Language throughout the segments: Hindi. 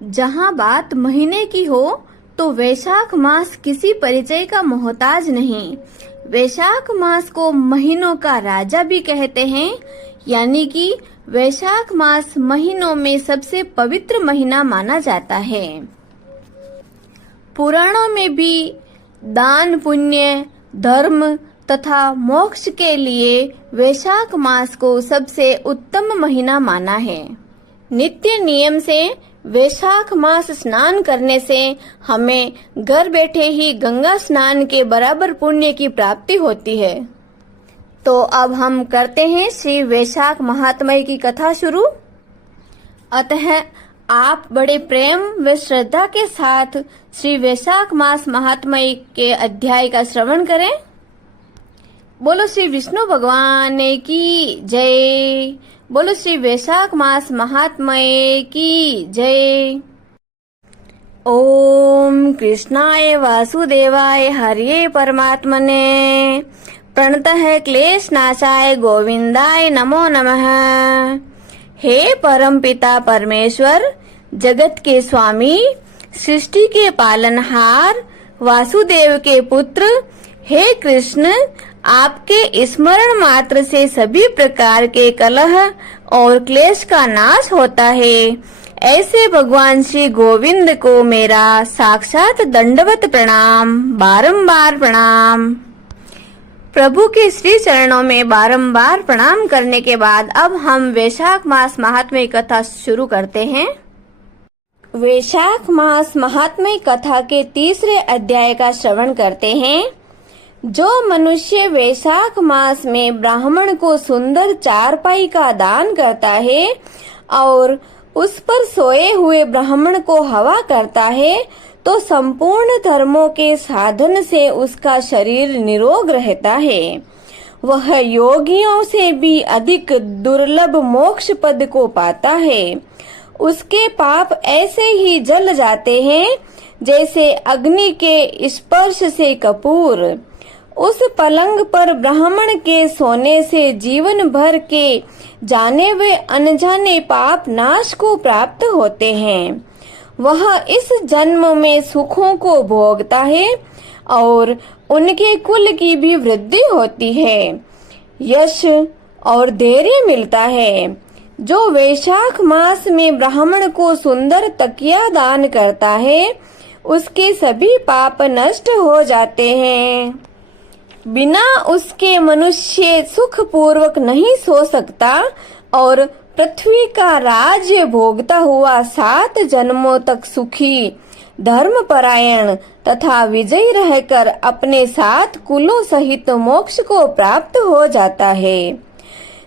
जहाँ बात महीने की हो तो वैशाख मास किसी परिचय का मोहताज नहीं। वैशाख मास को महीनों का राजा भी कहते हैं, यानी कि वैशाख मास महीनों में सबसे पवित्र महीना माना जाता है। पुराणों में भी दान, पुण्य, धर्म तथा मोक्ष के लिए वैशाख मास को सबसे उत्तम महीना माना है। नित्य नियम से वैशाख मास स्नान करने से हमें घर बैठे ही गंगा स्नान के बराबर पुण्य की प्राप्ति होती है। तो अब हम करते हैं श्री वैशाख महात्म्य की कथा शुरू। अतः आप बड़े प्रेम व श्रद्धा के साथ श्री वैशाख मास महात्म्य के अध्याय का श्रवण करें। बोलो श्री विष्णु भगवान की जय। बोलो श्री वैशाख मास महात्म्य की जय। ओम कृष्णाय वासुदेवाय हरिये परमात्मने प्रणतः क्लेश नाशाय गोविंदाय नमो नमः। हे परम पिता परमेश्वर, जगत के स्वामी, सृष्टि के पालनहार, वासुदेव के पुत्र, हे कृष्ण, आपके स्मरण मात्र से सभी प्रकार के कलह और क्लेश का नाश होता है। ऐसे भगवान श्री गोविंद को मेरा साक्षात दंडवत प्रणाम, बारंबार प्रणाम। प्रभु के श्री चरणों में बारंबार प्रणाम करने के बाद अब हम वैशाख मास महात्म्य कथा शुरू करते हैं। वैशाख मास महात्म्य कथा के तीसरे अध्याय का श्रवण करते हैं। जो मनुष्य वैशाख मास में ब्राह्मण को सुंदर चारपाई का दान करता है और उस पर सोए हुए ब्राह्मण को हवा करता है तो संपूर्ण धर्मों के साधन से उसका शरीर निरोग रहता है। वह योगियों से भी अधिक दुर्लभ मोक्ष पद को पाता है। उसके पाप ऐसे ही जल जाते हैं जैसे अग्नि के स्पर्श से कपूर। उस पलंग पर ब्राह्मण के सोने से जीवन भर के जाने व अनजाने पाप नाश को प्राप्त होते हैं। वह इस जन्म में सुखों को भोगता है और उनके कुल की भी वृद्धि होती है, यश और धैर्य मिलता है। जो वैशाख मास में ब्राह्मण को सुंदर तकिया दान करता है उसके सभी पाप नष्ट हो जाते हैं। बिना उसके मनुष्य सुख पूर्वक नहीं सो सकता और पृथ्वी का राज्य भोगता हुआ 7 जन्मों तक सुखी, धर्मपरायण तथा विजयी रहकर अपने 7 कुलों सहित मोक्ष को प्राप्त हो जाता है।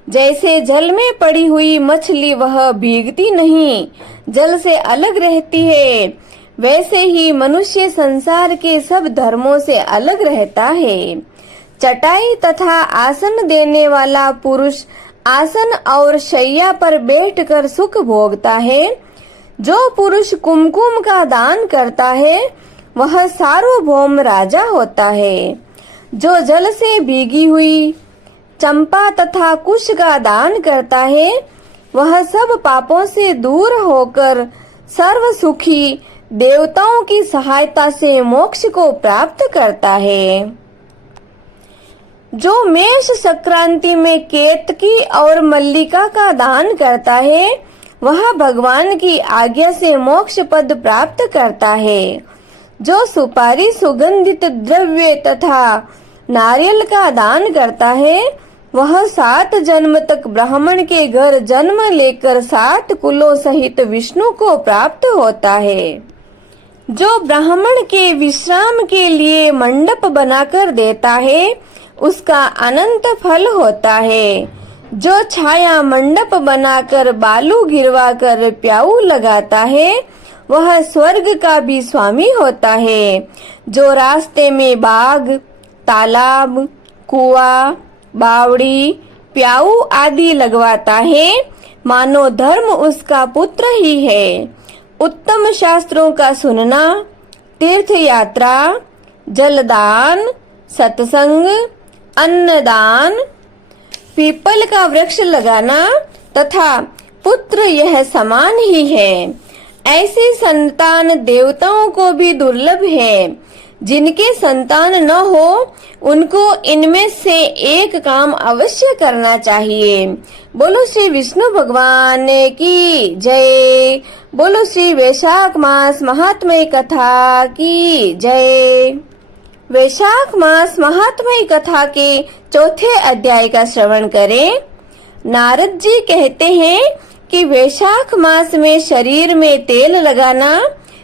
जैसे जल में पड़ी हुई मछली वह भीगती नहीं, जल से अलग रहती है, वैसे ही मनुष्य संसार के सब धर्मों से अलग रहता है। चटाई तथा आसन देने वाला पुरुष आसन और शैया पर बैठकर सुख भोगता है। जो पुरुष कुमकुम का दान करता है वह सार्वभौम राजा होता है। जो जल से भीगी हुई चंपा तथा कुश का दान करता है वह सब पापों से दूर होकर सर्व सुखी देवताओं की सहायता से मोक्ष को प्राप्त करता है। जो मेष संक्रांति में केतकी और मल्लिका का दान करता है वह भगवान की आज्ञा से मोक्ष पद प्राप्त करता है। जो सुपारी, सुगंधित द्रव्य तथा नारियल का दान करता है वह 7 जन्म तक ब्राह्मण के घर जन्म लेकर 7 कुलों सहित विष्णु को प्राप्त होता है। जो ब्राह्मण के विश्राम के लिए मंडप बनाकर देता है उसका अनंत फल होता है। जो छाया मंडप बनाकर बालू गिरवाकर प्याऊ लगाता है वह स्वर्ग का भी स्वामी होता है। जो रास्ते में बाग, तालाब, कुआं, बावड़ी, प्याऊ आदि लगवाता है मानो धर्म उसका पुत्र ही है। उत्तम शास्त्रों का सुनना, तीर्थ यात्रा, जलदान, सत्संग, अन्नदान, पीपल का वृक्ष लगाना तथा पुत्र यह समान ही है। ऐसी संतान देवताओं को भी दुर्लभ है। जिनके संतान न हो उनको इनमें से एक काम अवश्य करना चाहिए। बोलो श्री विष्णु भगवान की जय। बोलो श्री वैशाख मास महात्म्य कथा की जय। वैशाख मास महात्म्य कथा के चौथे अध्याय का श्रवण करें। नारद जी कहते हैं कि वैशाख मास में शरीर में तेल लगाना,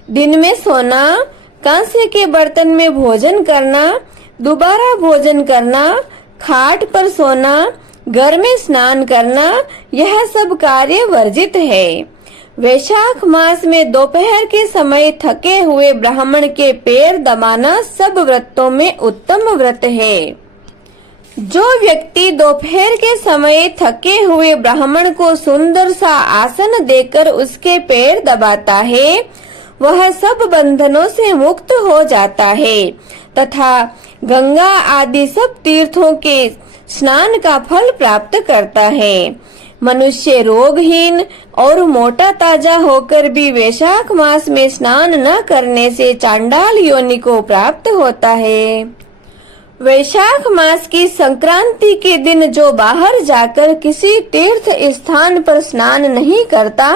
दिन में सोना, कांसे के बर्तन में भोजन करना, दोबारा भोजन करना, खाट पर सोना, घर में स्नान करना, यह सब कार्य वर्जित है। वैशाख मास में दोपहर के समय थके हुए ब्राह्मण के पैर दबाना सब व्रतों में उत्तम व्रत है। जो व्यक्ति दोपहर के समय थके हुए ब्राह्मण को सुंदर सा आसन देकर उसके पैर दबाता है, वह सब बंधनों से मुक्त हो जाता है तथा गंगा आदि सब तीर्थों के स्नान का फल प्राप्त करता है। मनुष्य रोगहीन और मोटा ताजा होकर भी वैशाख मास में स्नान न करने से चांडाल योनि को प्राप्त होता है। वैशाख मास की संक्रांति के दिन जो बाहर जाकर किसी तीर्थ स्थान पर स्नान नहीं करता,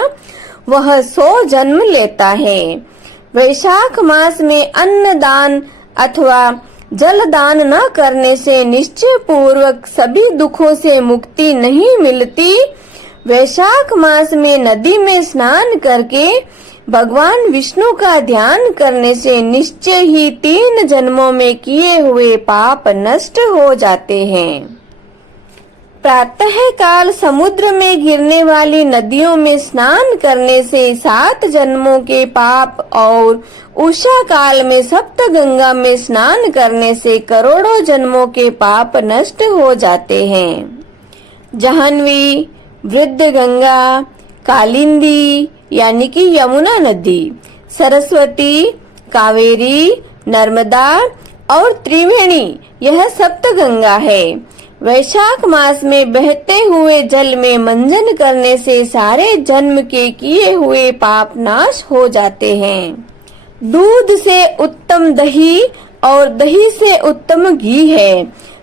वह 100 जन्म लेता है। वैशाख मास में अन्न दान अथवा जल दान न करने से निश्चय पूर्वक सभी दुखों से मुक्ति नहीं मिलती। वैशाख मास में नदी में स्नान करके भगवान विष्णु का ध्यान करने से निश्चय ही 3 जन्मों में किए हुए पाप नष्ट हो जाते हैं। प्रातः काल समुद्र में गिरने वाली नदियों में स्नान करने से 7 जन्मों के पाप और उषा काल में सप्त गंगा में स्नान करने से करोड़ों जन्मों के पाप नष्ट हो जाते हैं। जाह्नवी, वृद्ध गंगा, कालिंदी यानी कि यमुना नदी, सरस्वती, कावेरी, नर्मदा और त्रिवेणी यह सप्त गंगा है। वैशाख मास में बहते हुए जल में मंजन करने से सारे जन्म के किए हुए पाप नाश हो जाते हैं। दूध से उत्तम दही और दही से उत्तम घी है।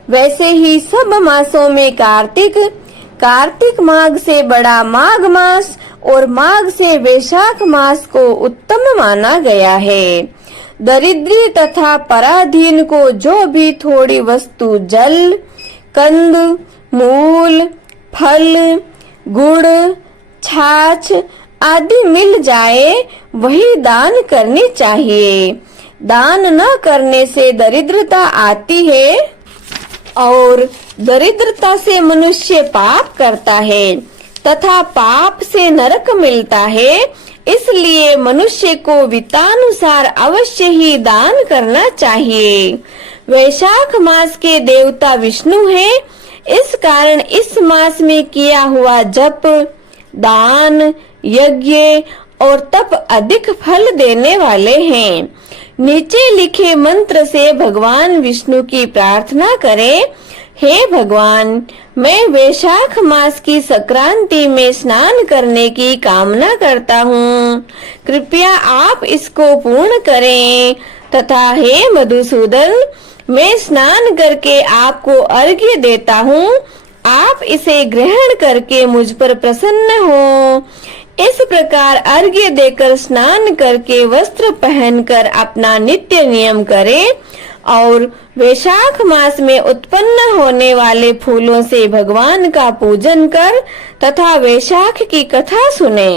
वैसे ही सब मासों में कार्तिक माघ से बड़ा माघ मास और माघ से वैशाख मास को उत्तम माना गया है। दरिद्री तथा पराधीन को जो भी थोड़ी वस्तु जल, कंद, मूल, फल, गुड़, छाछ आदि मिल जाए वही दान करनी चाहिए। दान न करने से दरिद्रता आती है और दरिद्रता से मनुष्य पाप करता है तथा पाप से नरक मिलता है। इसलिए मनुष्य को वित्तानुसार अवश्य ही दान करना चाहिए। वैशाख मास के देवता विष्णु हैं, इस कारण इस मास में किया हुआ जप, दान, यज्ञ और तप अधिक फल देने वाले हैं। नीचे लिखे मंत्र से भगवान विष्णु की प्रार्थना करें। हे भगवान, मैं वैशाख मास की संक्रांति में स्नान करने की कामना करता हूँ, कृपया आप इसको पूर्ण करें। तथा हे मधुसूदन, मैं स्नान करके आपको अर्घ्य देता हूँ, आप इसे ग्रहण करके मुझ पर प्रसन्न हो। इस प्रकार अर्घ्य देकर स्नान करके वस्त्र पहनकर अपना नित्य नियम करें और वैशाख मास में उत्पन्न होने वाले फूलों से भगवान का पूजन कर तथा वैशाख की कथा सुने।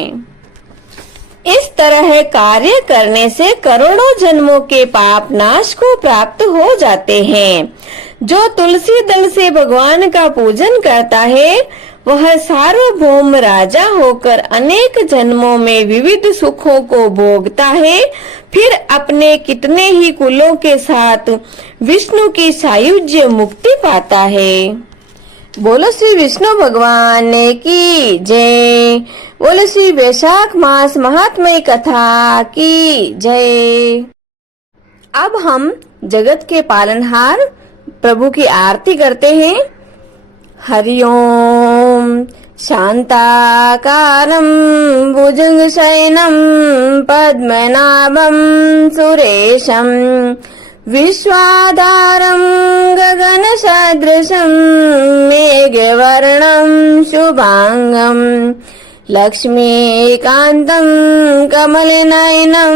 इस तरह कार्य करने से करोड़ों जन्मों के पाप नाश को प्राप्त हो जाते हैं। जो तुलसी दल से भगवान का पूजन करता है वह सार्वभौम राजा होकर अनेक जन्मों में विविध सुखों को भोगता है, फिर अपने कितने ही कुलों के साथ विष्णु की सायुज्य मुक्ति पाता है। बोलो श्री विष्णु भगवान की जय। बोलो श्री वैशाख मास महात्म्य कथा की जय। अब हम जगत के पालनहार प्रभु की आरती करते हैं। हरि ओम शान्ताकारं भुजगशयनं पद्मनाभं सुरेशं विश्वाधारं गगनसदृशं मेघवर्णं शुभांगं लक्ष्मीकान्तं कमलनयनं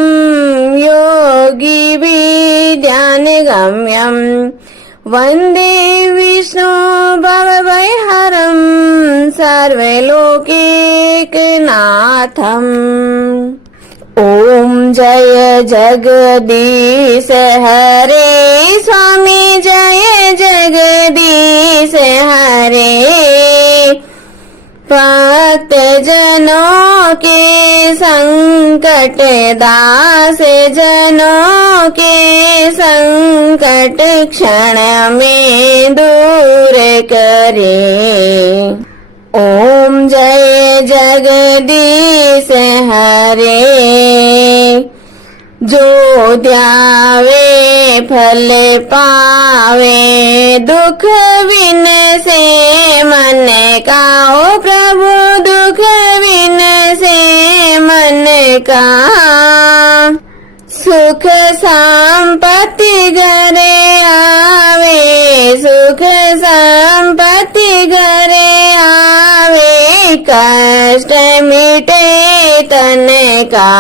योगिभिर्ध्यानगम्यं वन्दे विष्णु भवभयहरं सर्वलोकैकनाथम्। ओम जय जगदीश हरे स्वामी जय जगदीश हरे। भक्त जनों के संकट दास जनों के संकट क्षण में दूर करे। ओम जय जगदीश हरे। जो ध्यावे फल पावे दुख बिन से मन का। ओ प्रभु दुख बिन से मन का। सुख संपत्ति घरे आवे सुख संपत्ति घरे आवे कष्ट मिटे तन का।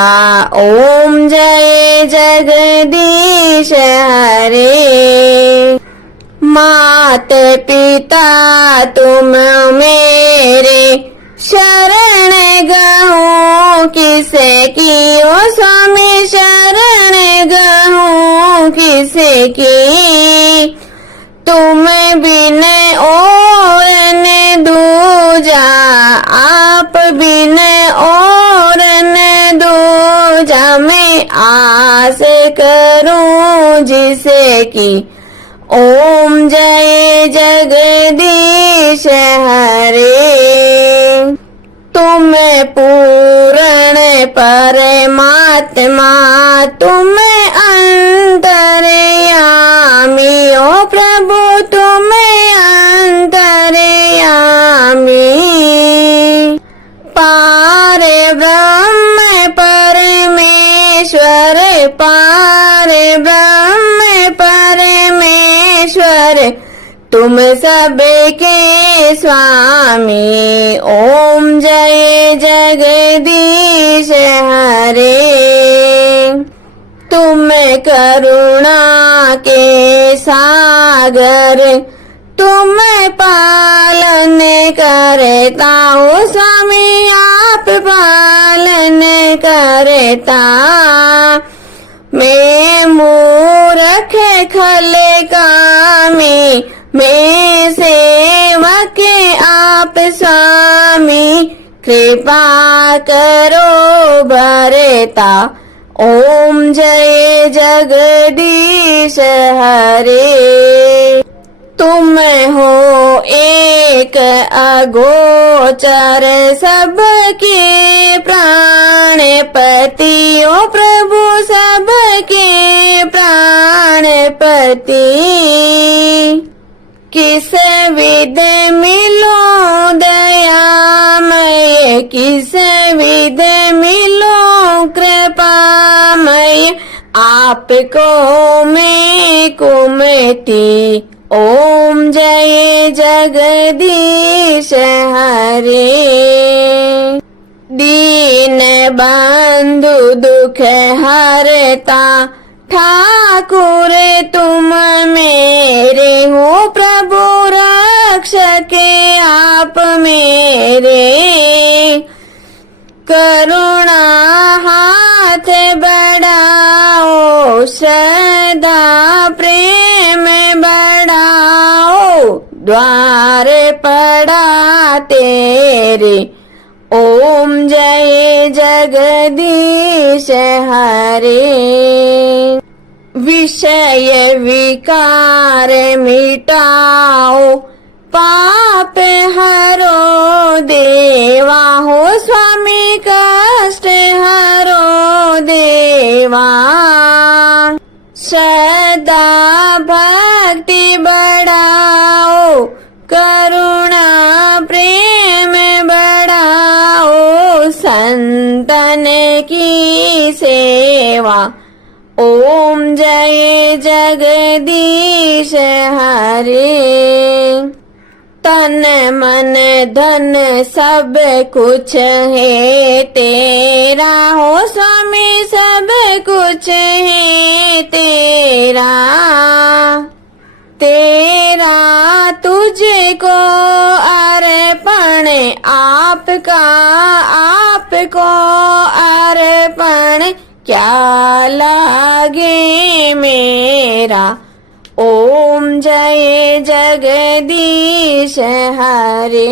ओम जय जगदीश हरे। मात पिता तुम मेरे शरण गहूँ किसे की। ओ स्वामी शरण गहूँ किसे की। तुम बिन और न दूजा आप बिन और न दूजा। मैं आस करूं जिसे की। ओम जय जगदीश हरे। तुम पूर्ण परमात्मा तुम अंतर्यामी। ओ प्रभु तुम अंतर्यामी। पार ब्रह्म परमेश्वर पार ब्रह्म परमेश्वर तुम सबके स्वामी। ओम जय जगदीश हरे। तुम करुणा के सागर तुम पालन करता। हो स्वामी आप पालन करता। मैं मूर्ख खल कामी मैं सेवक आप स्वामी। कृपा करो भरता। ओम जय जगदीश हरे। तुम हो एक अगोचर सबके प्राणपति। ओ प्रभु सबके प्राणपति। किस विध मिलो दयामय किस विध मिलो कृपामय। आपको मैं कुमति। ओम जय जगदीश हरे। दीन बंधु दुख हरता ठाकुर तुम मेरे हो। प्रभु रक्षक आप मेरे। करुणा हाथ बढ़ाओ श्रद्धा प्रेम बढ़ाओ। द्वार पड़ा तेरे। ओम जय जगदीश हरे। विषय विकार मिटाओ पाप हरो देवा। हो स्वामी कष्ट हरो देवा। श्रद्धा भक्ति बढ़ाओ करुणा प्रेम भगवान की सेवा। ओम जय जगदीश हरे। तन मन धन सब कुछ है तेरा हो स्वामी, सब कुछ है तेरा। तेरा तुझको अर्पण आपका, आपको अर्पण क्या लागे मेरा। ओम जय जगदीश हरे।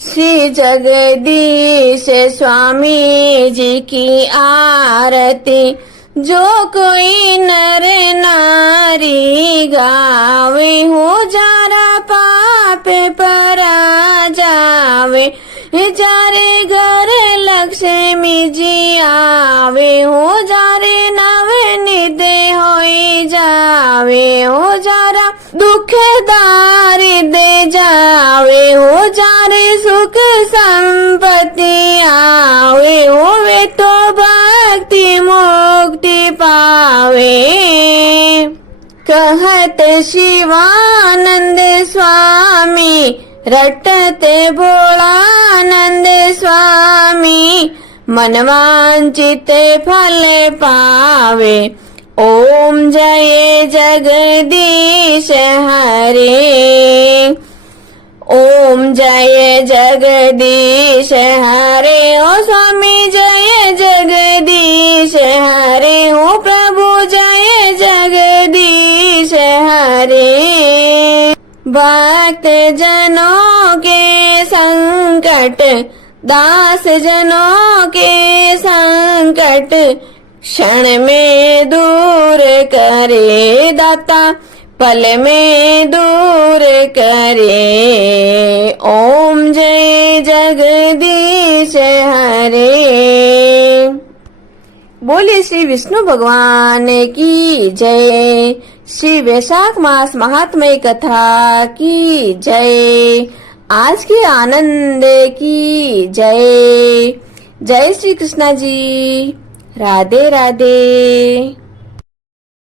श्री जगदीश स्वामी जी की आरती जो कोई नर नारी गावे, हो जारा पाप परा जावे। जारे घर लक्ष्मी जी आवे, हो जारे नवनिध होई जावे। हो जारा दुख दारिद्र जावे, हो जारे सुख संपत्ति आवे। होवे तो भक्ति मुक्ति पावे। कहत शिवानंद स्वामी, रटते भोलानंद स्वामी। मनवांचित फल पावे। ओम जय जगदीश हरे। ओम जय जगदीश हरे। ओ स्वामी जय जगदीश हरे। ओ प्रभु जय जगदीश हरे। भक्त जनों के संकट, दास जनों के संकट क्षण में दूर करे दाता, पल में दूर करे। ओम जय जगदीश हरे। बोले श्री विष्णु भगवान की जय। श्री वैशाख मास महात्म्य कथा की जय। आज के आनंद की जय। जय श्री कृष्णा जी। राधे राधे।